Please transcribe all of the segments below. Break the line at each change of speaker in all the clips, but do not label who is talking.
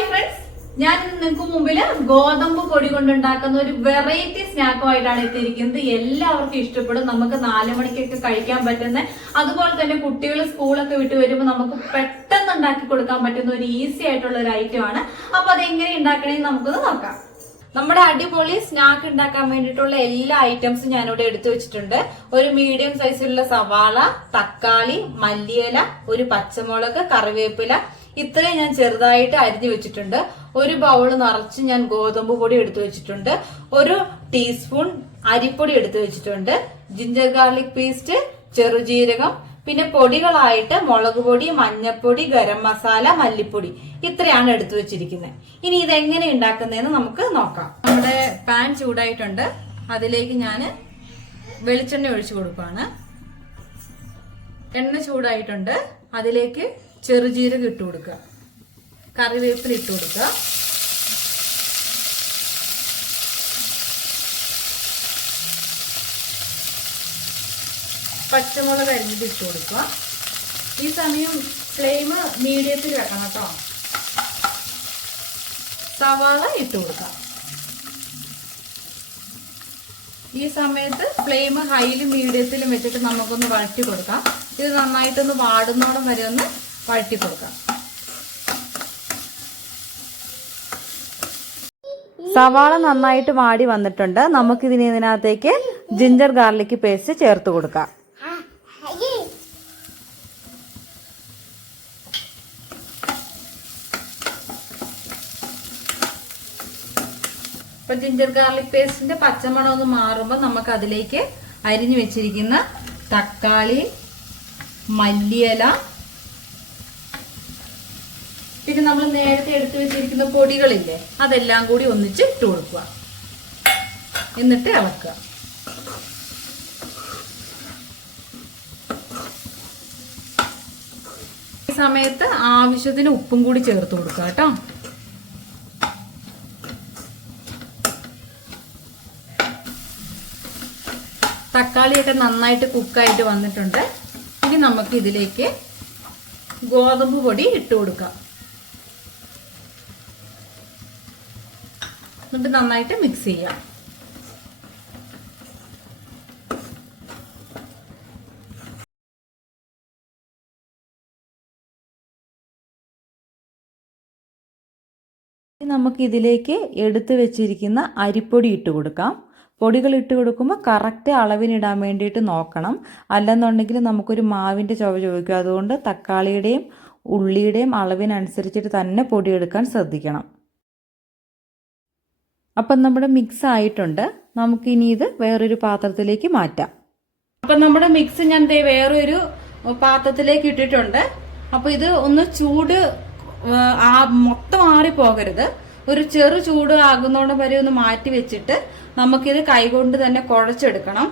Hi friends ഞാൻ നിങ്ങൾക്ക് മുമ്പിൽ ഗോതമ്പ് പൊടി കൊണ്ടുണ്ടാക്കുന്ന ഒരു വെറൈറ്റി സ്നാക്കുമായിട്ടാണ് എത്തിയിരിക്കുന്നത്. എല്ലാവർക്കും ഇഷ്ടപ്പെടും. നമുക്ക് നാല് മണിക്കൊക്കെ കഴിക്കാൻ പറ്റുന്ന അതുപോലെ തന്നെ കുട്ടികൾ സ്കൂളൊക്കെ വിട്ട് വരുമ്പോൾ നമുക്ക് പെട്ടെന്ന് ഉണ്ടാക്കി കൊടുക്കാൻ പറ്റുന്ന ഒരു ഈസി ആയിട്ടുള്ള ഒരു ഐറ്റം ആണ്. അപ്പൊ അത് എങ്ങനെ ഉണ്ടാക്കണമെന്ന് നമുക്കത് നോക്കാം. നമ്മുടെ അടിപൊളി സ്നാക്ക് ഉണ്ടാക്കാൻ വേണ്ടിയിട്ടുള്ള എല്ലാ ഐറ്റംസും ഞാനിവിടെ എടുത്തു വെച്ചിട്ടുണ്ട്. ഒരു മീഡിയം സൈസിലുള്ള സവാള തക്കാളി മല്ലിയില ഒരു പച്ചമുളക് കറിവേപ്പില ഇത്രയും ഞാൻ ചെറുതായിട്ട് അരിഞ്ഞു വെച്ചിട്ടുണ്ട്. ഒരു ബൗൾ നിറച്ച് ഞാൻ ഗോതമ്പ് പൊടി എടുത്തു വെച്ചിട്ടുണ്ട്. ഒരു ടീസ്പൂൺ അരിപ്പൊടി എടുത്തു വെച്ചിട്ടുണ്ട്. ജിഞ്ചർ ഗാർലിക് പേസ്റ്റ് ചെറുജീരകം പിന്നെ പൊടികളായിട്ട് മുളക് പൊടി മഞ്ഞപ്പൊടി ഗരം മസാല മല്ലിപ്പൊടി ഇത്രയാണ് എടുത്തു വെച്ചിരിക്കുന്നത്. ഇനി ഇതെങ്ങനെ ഉണ്ടാക്കുന്നതെന്ന് നമുക്ക് നോക്കാം. നമ്മുടെ പാൻ ചൂടായിട്ടുണ്ട്. അതിലേക്ക് ഞാൻ വെളിച്ചെണ്ണ ഒഴിച്ചു കൊടുക്കുകയാണ് എണ്ണ ചൂടായിട്ടുണ്ട്. അതിലേക്ക് ചെറുജീരകം ഇട്ട് കൊടുക്കുക. കറിവേപ്പില ഇട്ട് കൊടുക്കുക. പച്ചമുളക് അരിഞ്ഞിട്ട് ഇട്ട് കൊടുക്കുക. ഈ സമയം ഫ്ലെയിം മീഡിയത്തിൽ വെക്കണം കേട്ടോ. സവാള ഇട്ട് കൊടുക്കാം ഈ സമയത്ത് ഫ്ലെയിം ഹൈയിലും മീഡിയത്തിലും വെച്ചിട്ട് നമുക്കൊന്ന് വഴറ്റി കൊടുക്കാം. ഇത് നന്നായിട്ടൊന്ന് വാടുന്നോളം വരെ ഒന്ന് വഴറ്റി കൊടുക്കാം.
സവാള നന്നായിട്ട് വാടി വന്നിട്ടുണ്ട്. നമുക്കിതിന് ഇതിനകത്തേക്ക് ജിഞ്ചർ ഗാർലിക് പേസ്റ്റ് ചേർത്ത് കൊടുക്കാം.
ഇപ്പൊ ജിഞ്ചർ ഗാർലിക് പേസ്റ്റിന്റെ പച്ചമണം ഒന്ന് മാറുമ്പോൾ നമുക്ക് അതിലേക്ക് അരിഞ്ഞു വെച്ചിരിക്കുന്ന തക്കാളി മല്ലിയില പിന്നെ നമ്മൾ നേരത്തെ എടുത്തു വെച്ചിരിക്കുന്ന പൊടികളില്ലേ അതെല്ലാം കൂടി ഒന്നിച്ച് ഇട്ട് കൊടുക്കുക. എന്നിട്ട് ഇളക്കുക. ഈ സമയത്ത് ആവശ്യത്തിന് ഉപ്പും കൂടി ചേർത്ത് കൊടുക്കുക കേട്ടോ. തക്കാളിയൊക്കെ നന്നായിട്ട് കുക്കായിട്ട് വന്നിട്ടുണ്ട്. ഇനി നമുക്ക് ഇതിലേക്ക് ഗോതമ്പ് പൊടി ഇട്ട് കൊടുക്കാം. എന്നിട്ട് നന്നായിട്ട് മിക്സ് ചെയ്യാം.
നമുക്ക് ഇതിലേക്ക് എടുത്തു വെച്ചിരിക്കുന്ന അരിപ്പൊടി ഇട്ട് കൊടുക്കാം. പൊടികൾ ഇട്ട് കൊടുക്കുമ്പോൾ കറക്റ്റ് അളവിനിടാൻ വേണ്ടിയിട്ട് നോക്കണം. അല്ലെന്നുണ്ടെങ്കിൽ നമുക്കൊരു മാവിന്റെ ചുവ ചോദിക്കും. അതുകൊണ്ട് തക്കാളിയുടെയും ഉള്ളിയുടെയും അളവിനനുസരിച്ചിട്ട് തന്നെ പൊടി എടുക്കാൻ ശ്രദ്ധിക്കണം. അപ്പം നമ്മുടെ മിക്സ് ആയിട്ടുണ്ട്. നമുക്കിനി ഇത് വേറൊരു പാത്രത്തിലേക്ക് മാറ്റാം.
അപ്പം നമ്മുടെ മിക്സ് ഞാൻ വേറൊരു പാത്രത്തിലേക്ക് ഇട്ടിട്ടുണ്ട്. അപ്പോൾ ഇത് ഒന്ന് ചൂട് മൊത്തം ആറി പോകരുത് ഒരു ചെറു ചൂട് ആകുന്നോണ്ട് വരെ ഒന്ന് മാറ്റി വെച്ചിട്ട് നമുക്കിത് കൈകൊണ്ട് തന്നെ കുഴച്ചെടുക്കണം.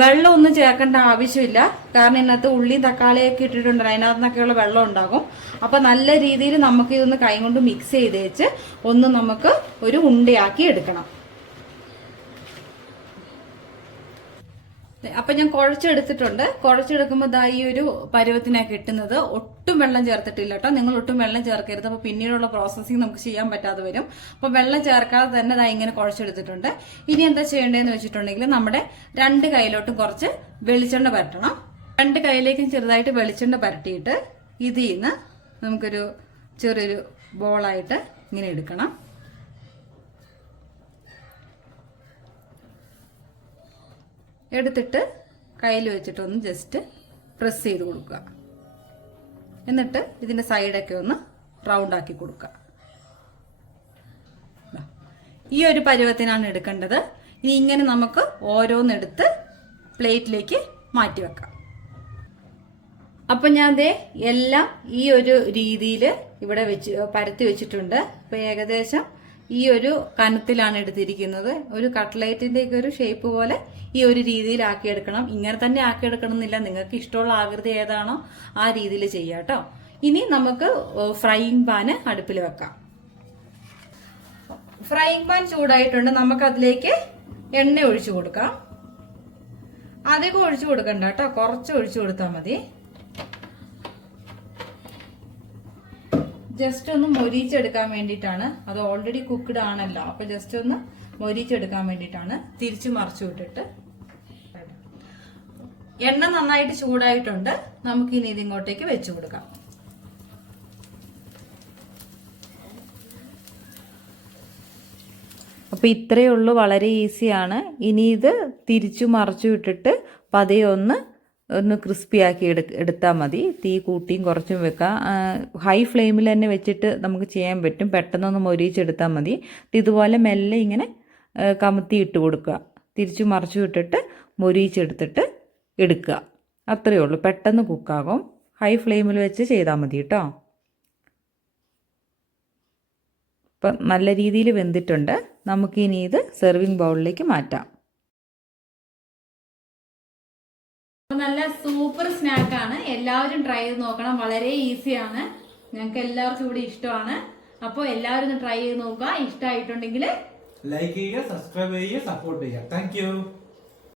വെള്ളം ഒന്നും ചേർക്കേണ്ട ആവശ്യമില്ല. കാരണം ഇതിനകത്ത് ഉള്ളിയും തക്കാളിയൊക്കെ ഇട്ടിട്ടുണ്ട് അതിനകത്ത് നിന്നൊക്കെയുള്ള വെള്ളം ഉണ്ടാകും. അപ്പൊ നല്ല രീതിയിൽ നമുക്ക് ഇതൊന്ന് കൈ കൊണ്ട് മിക്സ് ചെയ്ത് വെച്ച് ഒന്ന് നമുക്ക് ഒരു ഉണ്ടയാക്കി എടുക്കണം. അപ്പൊ ഞാൻ കുഴച്ചെടുത്തിട്ടുണ്ട്. കുഴച്ചെടുക്കുമ്പോൾ ദാ ഈ ഒരു പരുവത്തിനാണ് കിട്ടുന്നത്. ഒട്ടും വെള്ളം ചേർത്തിട്ടില്ല കേട്ടോ. നിങ്ങൾ ഒട്ടും വെള്ളം ചേർക്കരുത്. അപ്പൊ പിന്നീടുള്ള പ്രോസസ്സിങ് നമുക്ക് ചെയ്യാൻ പറ്റാതെ വരും. അപ്പൊ വെള്ളം ചേർക്കാതെ തന്നെ ദാ ഇങ്ങനെ കുഴച്ചെടുത്തിട്ടുണ്ട്. ഇനി എന്താ ചെയ്യേണ്ടതെന്ന് വെച്ചിട്ടുണ്ടെങ്കിൽ നമ്മുടെ രണ്ട് കൈയിലോട്ടും കുറച്ച് വെളിച്ചെണ്ണ പരട്ടണം. രണ്ട് കൈയിലേക്കും ചെറുതായിട്ട് വെളിച്ചെണ്ണ പരട്ടിയിട്ട് ഇതിൽ നിന്ന് നമുക്കൊരു ചെറിയൊരു ബോളായിട്ട് ഇങ്ങനെ എടുക്കണം. എടുത്തിട്ട് കയ്യിൽ വെച്ചിട്ടൊന്ന് ജസ്റ്റ് പ്രസ് ചെയ്ത് കൊടുക്കുക. എന്നിട്ട് ഇതിന്റെ സൈഡൊക്കെ ഒന്ന് റൗണ്ട് ആക്കി കൊടുക്കുക. ഈ ഒരു പരുവത്തിനാണ് എടുക്കേണ്ടത്. ഇനി ഇങ്ങനെ നമുക്ക് ഓരോന്നെടുത്ത് പ്ലേറ്റിലേക്ക് മാറ്റി വെക്കാം. അപ്പം ഞാൻ ദേ എല്ലാം ഈ ഒരു രീതിയിൽ ഇവിടെ വെച്ച് പരത്തി വെച്ചിട്ടുണ്ട്. അപ്പം ഏകദേശം ഈ ഒരു കനത്തിലാണ് എടുത്തിരിക്കുന്നത്. ഒരു കട്ട്ലൈറ്റിന്റെ ഒക്കെ ഒരു ഷേപ്പ് പോലെ ഈ ഒരു രീതിയിൽ ആക്കിയെടുക്കണം. ഇങ്ങനെ തന്നെ ആക്കിയെടുക്കണം എന്നില്ല. നിങ്ങൾക്ക് ഇഷ്ടമുള്ള ആകൃതി ഏതാണോ ആ രീതിയിൽ ചെയ്യാം കേട്ടോ. ഇനി നമുക്ക് ഫ്രൈയിങ് പാന് അടുപ്പിൽ വെക്കാം. ഫ്രൈയിങ് പാൻ ചൂടായിട്ടുണ്ട്. നമുക്ക് അതിലേക്ക് എണ്ണ ഒഴിച്ചു കൊടുക്കാം. അധികം ഒഴിച്ചു കൊടുക്കണ്ട കേട്ടോ. കുറച്ച് ഒഴിച്ചു കൊടുത്താൽ മതി. ജസ്റ്റ് ഒന്ന് മൊരിച്ചെടുക്കാൻ വേണ്ടിയിട്ടാണ്. അത് ഓൾറെഡി കുക്ക്ഡ് ആണല്ലോ. അപ്പൊ ജസ്റ്റ് ഒന്ന് മൊരിച്ചെടുക്കാൻ വേണ്ടിയിട്ടാണ്. തിരിച്ചു മറിച്ചു വിട്ടിട്ട്. എണ്ണ നന്നായിട്ട് ചൂടായിട്ടുണ്ട്. നമുക്ക് ഇനി ഇതിങ്ങോട്ടേക്ക് വെച്ചു കൊടുക്കാം.
അപ്പോൾ ഇത്രയേ ഉള്ളൂ. വളരെ ഈസിയാണ് ഇനി ഇത് തിരിച്ചു മറിച്ചു വിട്ടിട്ട് പതിയെ ഒന്ന് ഒന്ന് ക്രിസ്പി ആക്കി എടു എടുത്താൽ മതി. തീ കൂട്ടിയും കുറച്ചും വെക്കാം. ഹൈ ഫ്ലെയിമിൽ തന്നെ വെച്ചിട്ട് നമുക്ക് ചെയ്യാൻ പറ്റും. പെട്ടെന്നൊന്ന് മൊരിച്ചെടുത്താൽ മതി. ഇതുപോലെ മെല്ലെ ഇങ്ങനെ കമത്തി ഇട്ട് കൊടുക്കുക. തിരിച്ചു മറിച്ചു വിട്ടിട്ട് മൊരിയിച്ചെടുത്തിട്ട് എടുക്കുക. അത്രയേ ഉള്ളൂ. പെട്ടെന്ന് കുക്കാകും ഹൈ ഫ്ലെയിമിൽ വെച്ച് ചെയ്താൽ മതി കേട്ടോ ഇപ്പം നല്ല രീതിയിൽ വെന്തിട്ടുണ്ട്. നമുക്കിനി ഇത് സെർവിങ് ബൗളിലേക്ക് മാറ്റാം.
നല്ല സൂപ്പർ സ്നാക്ക് ആണ്. എല്ലാവരും ട്രൈ ചെയ്ത് നോക്കണം. വളരെ ഈസിയാണ് ഞങ്ങൾക്ക് എല്ലാവർക്കും ഇവിടെ ഇഷ്ടമാണ്. അപ്പോൾ എല്ലാവരും ട്രൈ ചെയ്ത് നോക്കുക. ഇഷ്ടമായിട്ടുണ്ടെങ്കിൽ
ലൈക്ക് ചെയ്യുക സബ്സ്ക്രൈബ് ചെയ്യുക സപ്പോർട്ട് ചെയ്യുക. താങ്ക്